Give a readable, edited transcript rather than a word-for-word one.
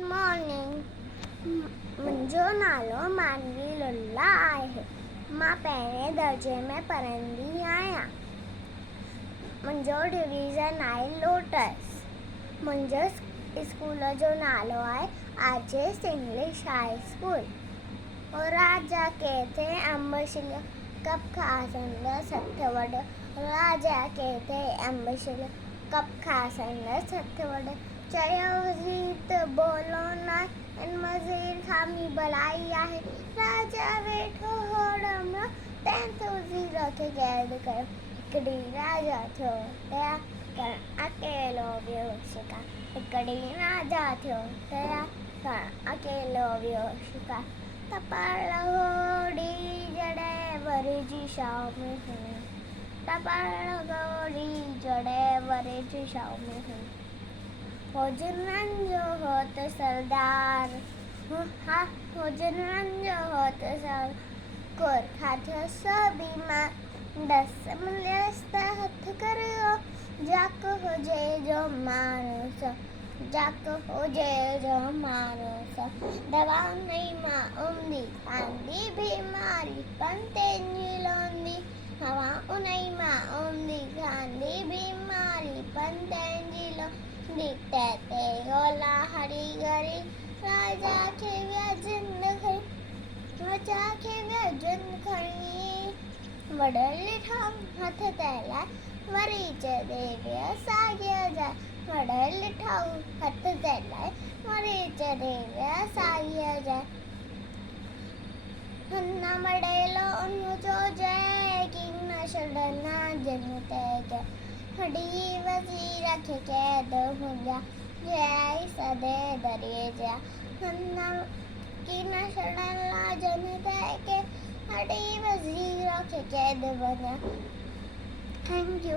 मॉर्निंग। मुंहिंजो नालो मानवी लुल्ला आहे। मां पहिरें दर्जे में पढ़ंदी आहियां। मुंहिंजो डिवीज़न आहे लोटस। मुंहिंजो स्कूल जो नालो आहे आरजेएस इंग्लिश हाई स्कूल। और राजा कहते अम्बशिल कप खासंदसि हथ वॾो। राजा कहते अम्बशिल कप खासंदसि हथ वॾो। चयो वज़ीर त बोलो न इन वज़ीर खामी भलाई आहे। राजा वेठो हो ॾमरो तंहिं ते वज़ीर खे क़ैद कयो। हिकु ॾींहुं राजा थियो तया करणु अकेलो वियो शिकार। हिकु ॾींहुं राजा थियो तया करणु अकेलो वियो शिकार। तपा घोड़ी जॾहिं वरी जी छांव में हुई। तपा घोड़ी जॾहिं वरी जी छांव में हुई। हुजरनि जो हो त सरदार हुजरनि जो हो त सरदार कोठा थियो सभी मां दस मिलियसि त हथ करियो। जक हुजे जो मारो सो जक हुजे जो मारो सो। दवा नहीं मां उमदी खांदी बीमारी पंते लहंदी। हवा उन्हीं मां उमदी खांदी बीमारी पंते लहंदी। ते गोला हरी गरी राजा खे व्यजन खणी वॾल ॾिठा हथ तैलाए वरी चढ़े विया साॻिए जा। वॾल ॾिठा हथ तैलाए वरी चढ़े विया साॻिए जा। हन्ना मड़ेलो उन जो जय की न छॾना जन ते हडी वज़ीर खे क़ैद हुआ जय सदे दरिए जा। हन्ना की न छॾना जन ते हडी वज़ीर खे क़ैद वञा। Thank you.